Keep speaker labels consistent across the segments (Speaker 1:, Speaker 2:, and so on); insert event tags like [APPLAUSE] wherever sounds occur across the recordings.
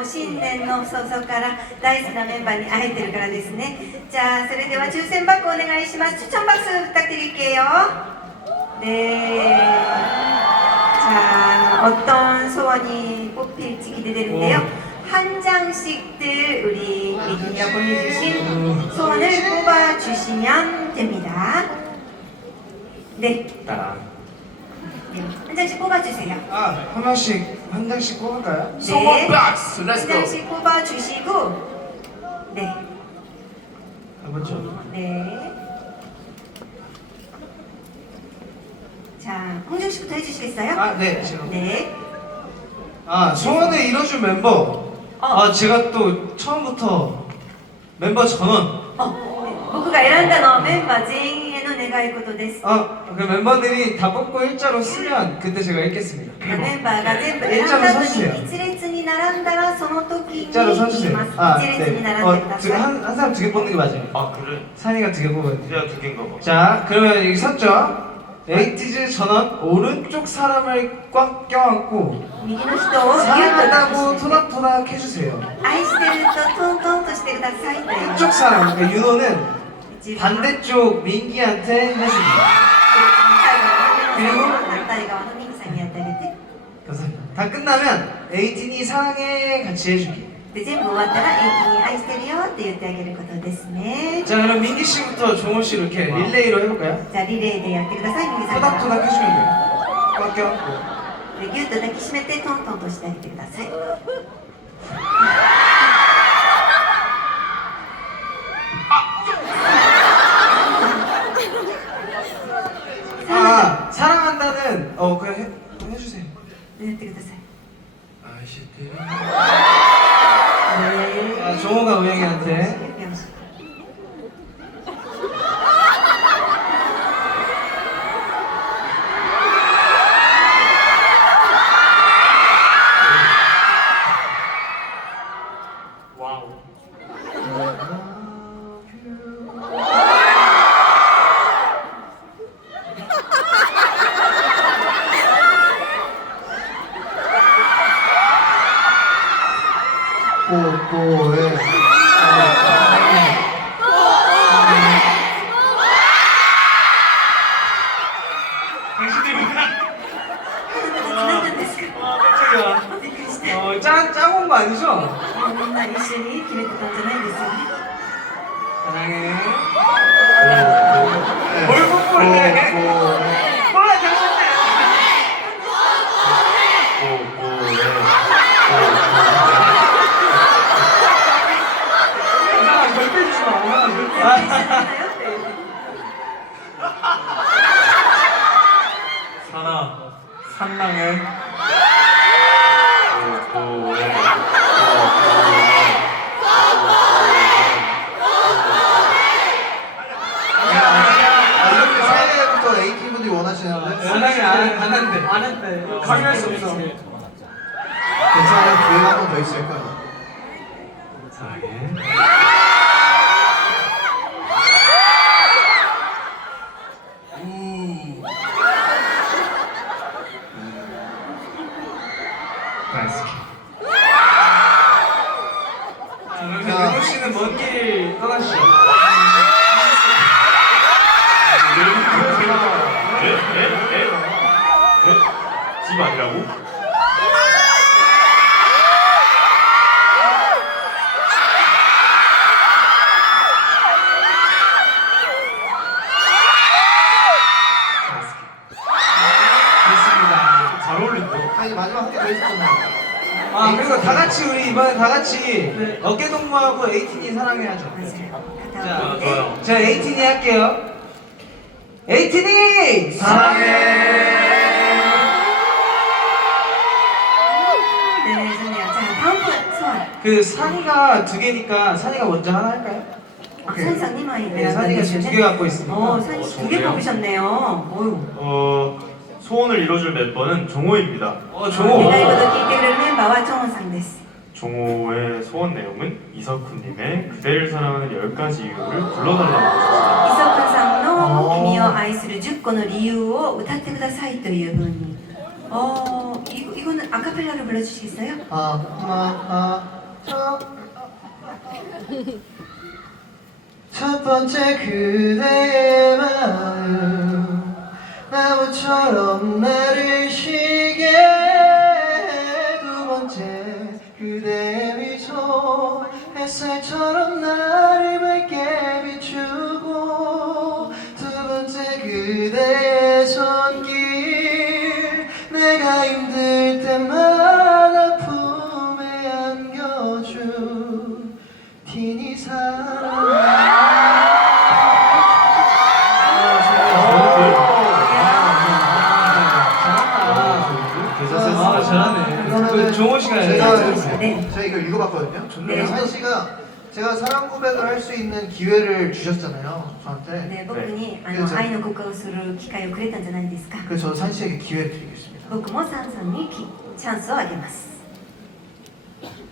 Speaker 1: もう新年の早々から大好きなメンバーに会えてるからですねじゃあそれでは抽選バッグお願いします추천 박스 부탁드릴게요 네 자, 어떤 소원이 뽑힐지 기대되는데요. 한 장씩들 우리 미디가 보내주신 소원을 뽑아주시면 됩니다. 네,
Speaker 2: 따라.
Speaker 1: 네, 한 장씩 뽑아주세요.
Speaker 3: 아, 한 명씩 한 장씩 뽑을까요?
Speaker 1: 네,
Speaker 2: 소원 박스.
Speaker 1: 한
Speaker 2: 렛츠 고.
Speaker 1: 장씩 뽑아주시고, 네,
Speaker 3: 해보죠.
Speaker 1: 네. 자, 홍중 씨부터 해주시겠어요?
Speaker 3: 아, 네, 지금.
Speaker 1: 네.
Speaker 3: 아, 소원을 이뤄준 멤버.
Speaker 1: 어.
Speaker 3: 아, 제가 또 처음부터 멤버 전원.
Speaker 1: 僕が選んだのはメンバー全員への 願い事です。
Speaker 3: 아, 그 멤버들이 다 뽑고 일자로 쓰면 그때 제가 읽겠습니다.
Speaker 1: メンバーが全部選んだ後に一列に並んだらその時に
Speaker 3: 일자로
Speaker 1: 言い
Speaker 3: 서주세요.
Speaker 1: ます。
Speaker 3: 아,
Speaker 1: 一列に
Speaker 3: 네.
Speaker 1: 並んでく
Speaker 3: 어,
Speaker 1: だ
Speaker 3: 지금
Speaker 1: さい。
Speaker 3: 한, 한 사람 두 개 뽑는 게 맞아요.
Speaker 2: 아 그래?
Speaker 3: 산이가 두 개 뽑아요.
Speaker 2: 내가 두 개인가 봐.
Speaker 3: 자, 그러면 여기 섰죠? 에이티즈 전원 오른쪽 사람을 꽉 껴안고
Speaker 1: 右の人をギュッと
Speaker 3: 사랑한다고
Speaker 1: 抱きしめて
Speaker 3: 토닥토닥 해주세요.
Speaker 1: 愛してるとトントンとしてくださいという
Speaker 3: 한쪽 사람, 그러니까 윤호는
Speaker 1: 一番
Speaker 3: 반대쪽 민기한테 해줍니다.
Speaker 1: 最後の反対側のミキさんにやってあげて
Speaker 3: 감사합니다. 다 끝나면 에이틴이 사랑해 같이 해주기.
Speaker 1: で全部終わったらエイティに愛してるよって言ってあげることですね
Speaker 3: 자, 그럼 민기 씨부터 종호 씨 이렇게 릴레이로 해볼까요?
Speaker 1: じゃあリレーでやってくださいミキさんから
Speaker 3: 토닥토닥 해주면 돼요. 꽉 껴안고.
Speaker 1: でギュッと抱きしめてトントンとしてあげてください
Speaker 3: 사랑한다는 어 그냥 해, 좀 해주세요.
Speaker 1: 네, 뜨게 뜨세요. 아시티.
Speaker 3: 아 정호가 우영이한테. 뽀뽀해 어, 아니죠?
Speaker 1: 오늘 날 이슈니 기획
Speaker 3: 사랑해.
Speaker 2: 사나 산랑해. 뽀뽀해.
Speaker 4: 아, 이렇게 새해부터 에이티 분들이 원하시는데
Speaker 3: 연락이 안, 안 한대.
Speaker 5: 안 했대.
Speaker 3: 확인할 수 없어.
Speaker 4: 괜찮아요 기회가 한 번 더 있을 거예요
Speaker 2: 사랑해. 다 아
Speaker 3: 그리고 다 같이 우리 이번에 다 같이 어깨 동무하고 에이틴이 사랑해야죠. 자,
Speaker 1: 갔다
Speaker 2: 아,
Speaker 1: 오는데
Speaker 2: 좋아요.
Speaker 3: 자 에이틴이 할게요. 에이틴이 사랑해.
Speaker 1: 네, 좋네요. 자, 다음 분 소원.
Speaker 3: 그 산이가 두 개니까 산이가 먼저 하나 할까요?
Speaker 1: 아, 선상님만이
Speaker 3: 네, 산이가 지금 두 개 갖고 있습니다.
Speaker 1: 어, 산이 씨두개
Speaker 2: 좋네요.
Speaker 1: 뽑으셨네요. 어유.
Speaker 2: 어 소원을 이뤄줄 멤버는 종호입니다.
Speaker 3: 어 종호.
Speaker 1: 願い事聞いてくれるメンバーはチョンさんです。
Speaker 2: 종호의 소원 내용은 이석훈님의 그대를 사랑하는 열 가지 이유를 불러달라고 하셨습니다.
Speaker 1: イソクさんの
Speaker 4: あー
Speaker 1: 君を愛する10個の理由を歌ってくださいというふうに 어, 이거, 이거는 아카펠라로 불러주시겠어요?
Speaker 4: 아마아저 첫 번째 그대의 마음 나무처럼 나를 쉬게 해. 두 번째 그대의 미소 햇살처럼 나를 밝게 비추고 두 번째 그대의 손길
Speaker 2: 제가 사랑 고백을 할 수 있는 기회를 주셨잖아요. 저한테.
Speaker 1: ね、僕に、あ
Speaker 2: いやじゃあ
Speaker 1: の愛の告白をする機会をくれたんじゃないですか
Speaker 2: 그래서 저는 산 씨에게 기회를 드리겠습니다.
Speaker 1: 僕もサンさんにきチャンスをあげます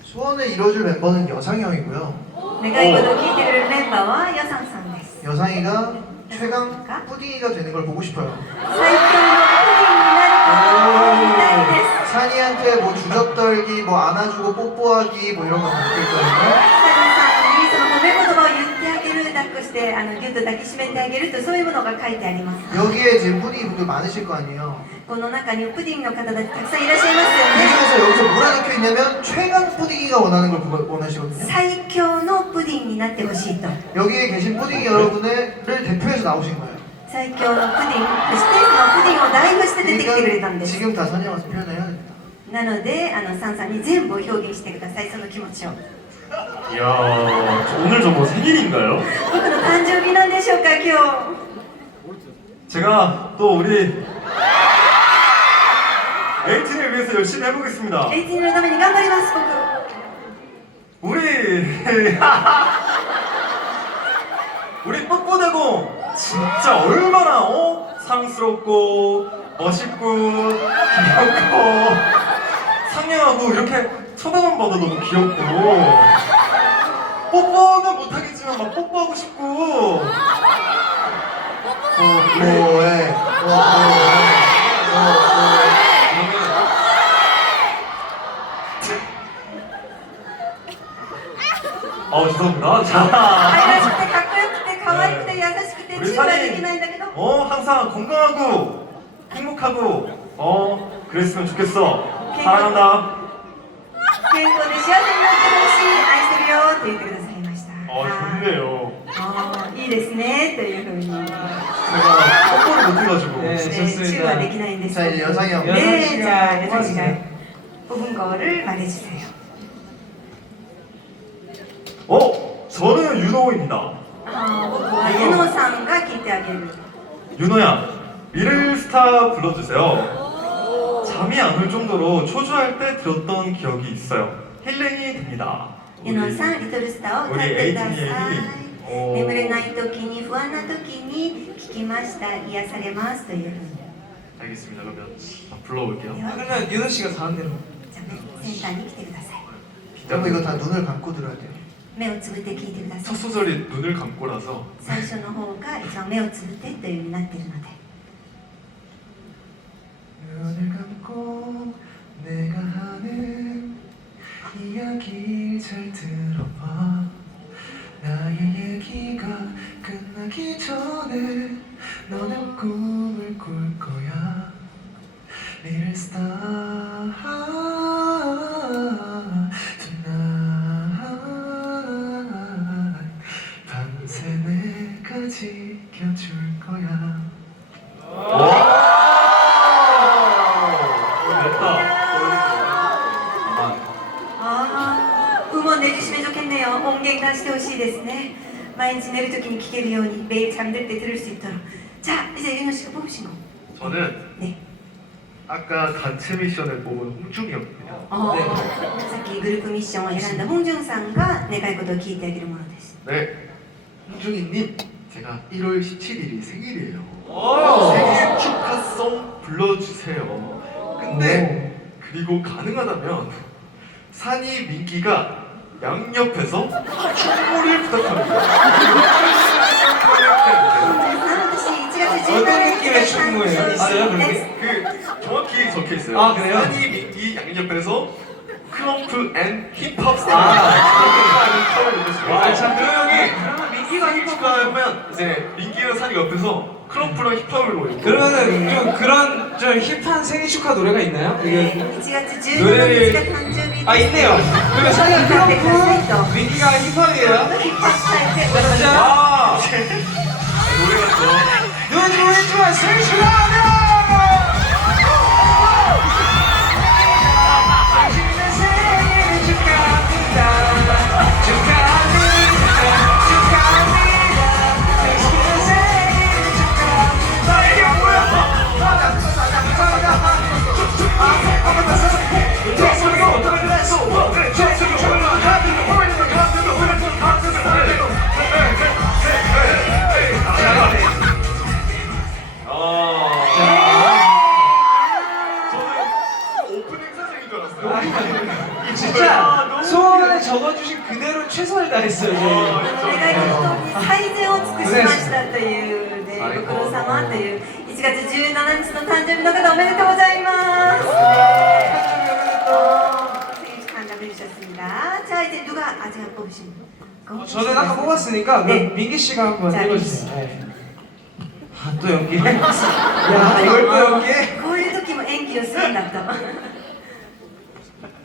Speaker 2: 소원을 이뤄줄 멤버는 여상형이고요.
Speaker 1: 願い事を聞いてくれるメンバーはヨサンさんです
Speaker 2: 여상이가 최강 뿌딩이가 되는 걸 보고 싶어요.
Speaker 1: 最強のプディンになることを見たいです
Speaker 2: 산이한테 뭐 주접 떨기, 뭐 안아주고 뽀뽀하기 뭐 이런 거 적혀 있거든요.
Speaker 1: してあのギュッと抱きしめてあげるとそういうものが書いてあります
Speaker 2: 여기에 지금 뿌딩이 분들 많으실 거 아니에요.
Speaker 1: この中にプディンの方たちたくさんいらっしゃいます
Speaker 2: 그
Speaker 1: よね
Speaker 2: 중에서 여기서 뭐라 적혀 있냐면 최강 뿌딩이가 원하는 걸 보- 원하시거든요.
Speaker 1: 最強のプディンになってほしいと
Speaker 2: 여기에 계신 뿌딩이 여러분을 대표해서 나오신 거예요.
Speaker 1: 最強のプディンそしてそのプディンを代表して出てきてくれたん
Speaker 2: 그러니까
Speaker 1: です
Speaker 2: 지금 다 선이 와서 표현을 해야 됩니다.
Speaker 1: なのであのサンさんに全部を表現してくださいその気持ちを
Speaker 6: 이야, 저 오늘 저 뭐 생일인가요?
Speaker 1: 僕の誕生日なんでしょうか今日
Speaker 6: 제가 또 우리 에이틴을 위해서 열심히 해보겠습니다.
Speaker 1: エイティンのために頑張ります僕
Speaker 6: 우리 [LAUGHS] 우리 뽀뽀대고 진짜 얼마나 어 사랑스럽고 멋있고 귀엽고 상냥하고 이렇게 쳐다만 봐도 너무 귀엽고 뽀뽀는 못하겠지만 막 뽀뽀하고 싶고
Speaker 2: 뭐, 뭐에, 뭐,
Speaker 6: 아 죄송합니다
Speaker 1: 愛
Speaker 6: 자
Speaker 1: らしくてかっこよくて可愛くて優しくて
Speaker 6: 우리
Speaker 1: チューは
Speaker 6: 사진
Speaker 1: できないんだけど
Speaker 6: 어 항상 건강하고 행복하고 어 그랬으면 좋겠어 사랑한다
Speaker 1: 健康で幸せになってほしい愛してるよって言ってくださいました
Speaker 6: 어 좋네요
Speaker 1: あーいいですねというふうに
Speaker 6: 제가 뽀뽀를 못해가지고
Speaker 4: 네.
Speaker 1: ねチューはできないんです
Speaker 2: 자, 이제 여상이 형.
Speaker 4: よ
Speaker 1: 네,
Speaker 4: 여섯
Speaker 1: 자,
Speaker 4: 시간
Speaker 1: 여섯 시간.
Speaker 4: 뽑아주세요.
Speaker 1: 뽑은 거를 말해주세요.
Speaker 6: 어? 저는 윤호입니다
Speaker 1: 아, 僕はユノさんが聞いてあげる。
Speaker 6: 윤호야 리를스타 불러주세요 잠이 안 올 정도로 초조할 때 들었던 기억이 있어요 힐링이 됩니다
Speaker 1: ユノさん、リトルスターを歌ってください。
Speaker 6: 어,
Speaker 1: 眠れない時に、不安な時に聞きました。癒されますというふうに。
Speaker 6: 알겠습니다 그러면 한번 불러볼게요
Speaker 1: では、
Speaker 4: 그러면 윤호 씨가 가는 대로.
Speaker 1: じゃあね、センターに来てください。
Speaker 2: 여러분 이거 다 눈을 감고 들어야 돼요.
Speaker 1: 目をつぶって聞いてくださ
Speaker 6: 첫
Speaker 1: い。
Speaker 6: 소절이 눈을 감고라서
Speaker 1: 最初の方が一番目をつぶってというようになっているので。
Speaker 4: 눈을 감고 내가 하는 이야기 잘 들어봐. 나의 얘기가 끝나기 전에 너는 꿈
Speaker 1: 日寝るときに聴けるように、 매일 잠들 때 들을 수 있도록. 자, 이제 윤호 씨가 뽑으신 거.
Speaker 6: 저는
Speaker 1: 네.
Speaker 6: 아까 단체 미션을 뽑은 홍중이었거든요
Speaker 1: あーさっきグループミッションを選んだ本潤さんが願い事を聞いてあげるものです。
Speaker 6: 네 홍중이님 제가 1월 17일이 생일이에요
Speaker 4: 오.
Speaker 6: 생일 축하송 불러주세요 근데 그리고 가능하다면 산이 민기가 양옆에서 충고를 부탁합니다
Speaker 3: 아그
Speaker 2: 정확히 적혀 있어요.
Speaker 3: 아,
Speaker 2: 이 양옆에서 크럼프 앤 힙합 스타일.
Speaker 3: 아, 참 그형이
Speaker 2: 그러면 민기가 힙합 하면 이제 민기랑 산이 옆에서 크럼프랑 힙합을 올리고.
Speaker 3: 그러면은 좀 그런 좀 힙한 생일 축하 노래가 있나요?
Speaker 1: 이지같이 주 노래를- 미치같은
Speaker 3: 아 있네요. 그러면 사연 그렇고 민기가 힙합이에요. 자,
Speaker 2: 아, 노래가 또.
Speaker 3: 눈이 오지만 슬슬
Speaker 2: 하면.
Speaker 1: ご苦労様という1月17日の誕生日の方おめでとうございます생일 축하드리셨습니다. 자 이제 누가 아직 안 뽑으신 거?
Speaker 3: 저는 아까 뽑았으니까
Speaker 1: 네.
Speaker 3: 그럼 민기 씨가 한번
Speaker 1: 자,
Speaker 3: 해보세요. 네. 아, 또 연기? 야, 이걸 또 연기?
Speaker 1: こういう時も演技をするんだと。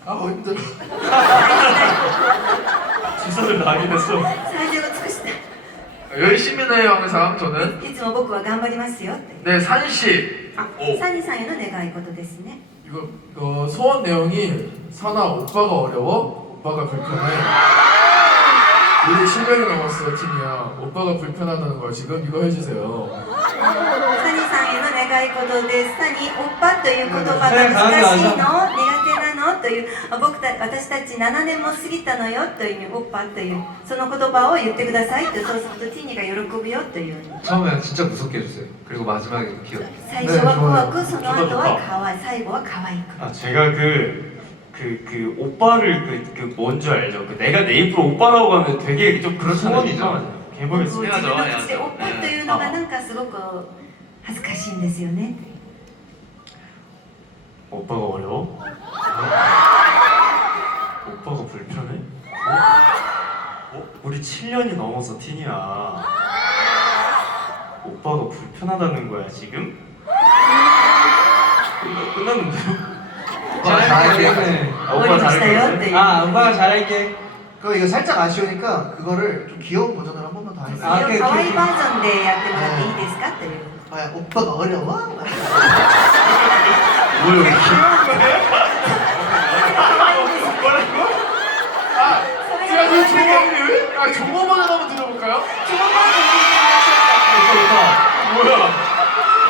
Speaker 4: 아 힘들어.
Speaker 2: 주선을 나게 됐어.
Speaker 1: 最善を尽くした。
Speaker 5: 열심히 해요 항상 저는
Speaker 1: いつも僕は頑張りますよって。
Speaker 5: 네 산씨
Speaker 1: あ、サニーさんへの願い事ですね。
Speaker 5: 이거 어, 소원 내용이 산아 오빠가 어려워? 오빠가 불편해 우리 7년이 넘었어 팀이야 오빠가 불편하다는 걸 지금 이거 해주세요
Speaker 1: サニーさんへの願い事です。サニー、おっぱという言葉が難しいの苦手なの という、あ僕た私たち7年も過ぎたのよという意味、おっぱという、その言葉を言ってくださいと、そうするとティーニが喜ぶよという。
Speaker 7: 처음에는 진짜 무섭게 해주세요. 그리고 마지막에 귀엽게.
Speaker 1: 最初は怖く、その後は可愛い、最後は可愛く。
Speaker 6: 아 제가 그 그, 그, 오빠를 그, 그, 뭔지 알죠? 그, 내가 내 입으로 오빠라고 하면 되게 좀 그렇잖아요.
Speaker 7: 소원이죠.
Speaker 1: 自
Speaker 6: 개봉했어요.
Speaker 1: 分の口でおっぱというのがなんかすごく恥ずかしいんですよね。
Speaker 6: 오빠가 어려워? 오빠가 불편해? 어? 우리 7년이 넘어서 티니야. 오빠가 불편하다는 거야, 지금? 끝- 끝났는데요?
Speaker 7: 오빠가 잘할게.
Speaker 6: 아,
Speaker 1: 終わりましたよっていう。
Speaker 3: 아, 오빠가 잘할게.
Speaker 4: 그 이거 살짝 아쉬우니까 그거를 좀 귀여운 버전으로 한 번만 더 하겠습니다.
Speaker 3: あ
Speaker 1: それを可愛いバージョンでやってもらっていいですかという。
Speaker 4: 아, 오빠가 어려워?
Speaker 6: 뭐야, [LAUGHS]
Speaker 5: 제가 그 종업을 아 종업을 한번 들어볼까요?
Speaker 2: 뭐야?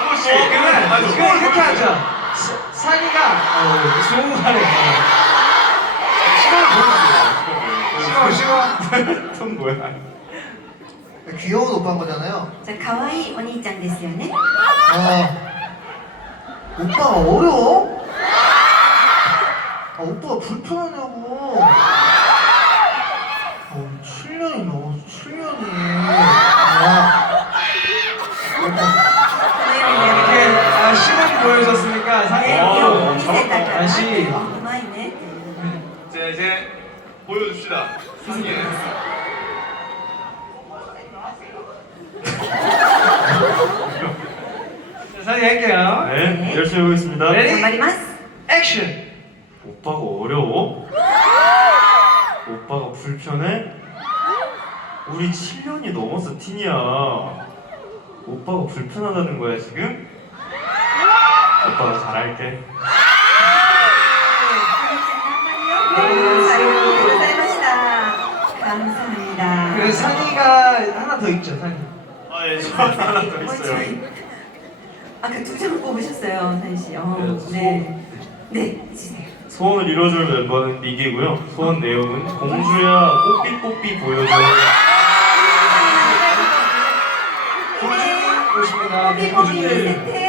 Speaker 2: 혹시
Speaker 3: 그러면
Speaker 2: 아니,
Speaker 3: 이거 이렇게 하자. 사- 산이가 어, 좋은 말을 해. 쉬워, 쉬워.
Speaker 6: 톤 [LAUGHS] 뭐야?
Speaker 4: 귀여운 오빠인 거잖아요.
Speaker 1: じゃあ可愛いお兄ちゃんですよね。
Speaker 4: 아, 오빠가 어려워? 아, 오빠가 불편하냐고. 아,
Speaker 3: 아,
Speaker 2: 자, 이제 보여줍시다. 상예.
Speaker 3: 상예할게요.
Speaker 6: 네, 네, 열심히 해보겠습니다.
Speaker 1: 네. 말리마스
Speaker 3: 액션!
Speaker 6: 오빠가 어려워? 오빠가 불편해? 우리 7년이 넘어서 티니야. 오빠가 불편하다는 거야, 지금? 오빠가 잘할게.
Speaker 3: 그리고 상의가 하나 더 있죠, 상의.
Speaker 6: 아, 예, 저 하나 더 있어요.
Speaker 1: 그 아까 두 장 뽑으셨어요, 사인 씨. 어,
Speaker 6: 네.
Speaker 1: 네, 네 주세요.
Speaker 6: 소원을 이뤄줄 멤버는 미기고요. 소원 내용은 공주야 꽃비꽃비 보여줘. 네.
Speaker 3: 공주 오십니다. 네,
Speaker 1: 호비 호비 세트.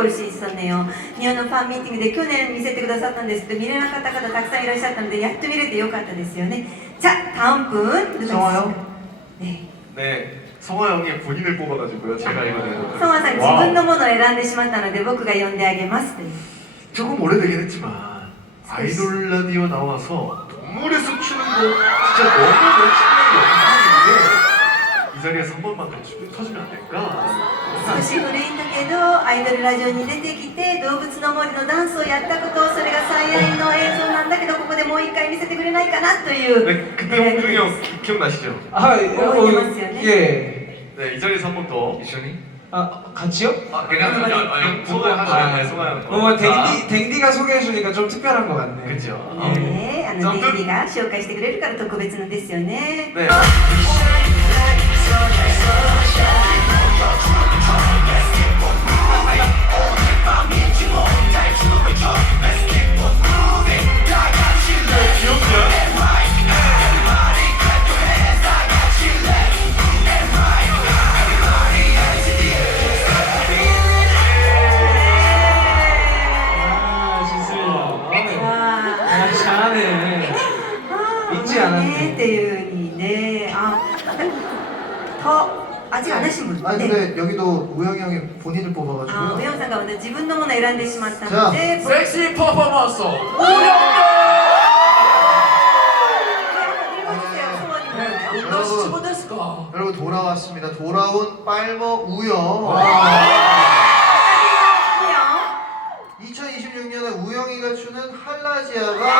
Speaker 1: 볼 수 있었네요.日本のファンミーティングで去年見せてくださったんですけど見れなかった方たくさんいらっしゃったのでやっと見れてよかったですよね。 자, 다음 분 누가
Speaker 4: 성화요?
Speaker 1: 있을까요? 네.
Speaker 2: 네, 성화 형이 본인을 뽑아가지고요. 제가 이거는.
Speaker 1: ソンアさん自分のものを選んでしまったので僕が呼んであげますという
Speaker 2: 조금 오래되긴 했지만 아이돌 라디오 나와서 동물의 숲 추는 거 진짜 너무 멋지는 영상인데 이 자리에서 한 번만 더 주- 쳐주면 안 될까?
Speaker 1: 少し古いんだけどアイドルラジオに出てきて動物の森のダンスをやったことそれが最愛の映像なんだけどここでもう一回見せてくれないかなという
Speaker 2: 네, 그때 홍중이 형 기- 기억나시죠?
Speaker 3: 아,
Speaker 1: 어, 이해했어요,
Speaker 3: 예.
Speaker 2: 네, 이 자리에서 한 번 더.
Speaker 7: 미션이?
Speaker 3: 아, 같이요?
Speaker 7: 아 그냥
Speaker 2: 아니, 아니, 아니, 성화 하셔야 돼, 성화 형.
Speaker 3: 뭔가 댕디, 댕디가 소개해주니까 좀 특별한 것 같네.
Speaker 2: 그죠?
Speaker 1: ねあの
Speaker 2: ザンプ
Speaker 1: デイリーが紹介してくれるから特別なんですよね
Speaker 2: 네.
Speaker 4: so shine
Speaker 1: 上山さんがまた自分のものを選んでしまったので
Speaker 5: 섹시 퍼포먼스 오영경
Speaker 1: 읽어주세요 소원이
Speaker 5: 네,
Speaker 1: 뭐예요?
Speaker 5: 다시 치고됐을까
Speaker 4: 여러분 돌아왔습니다. 돌아온 빨머 우영. 2026년에 우영이가 추는 할라지아가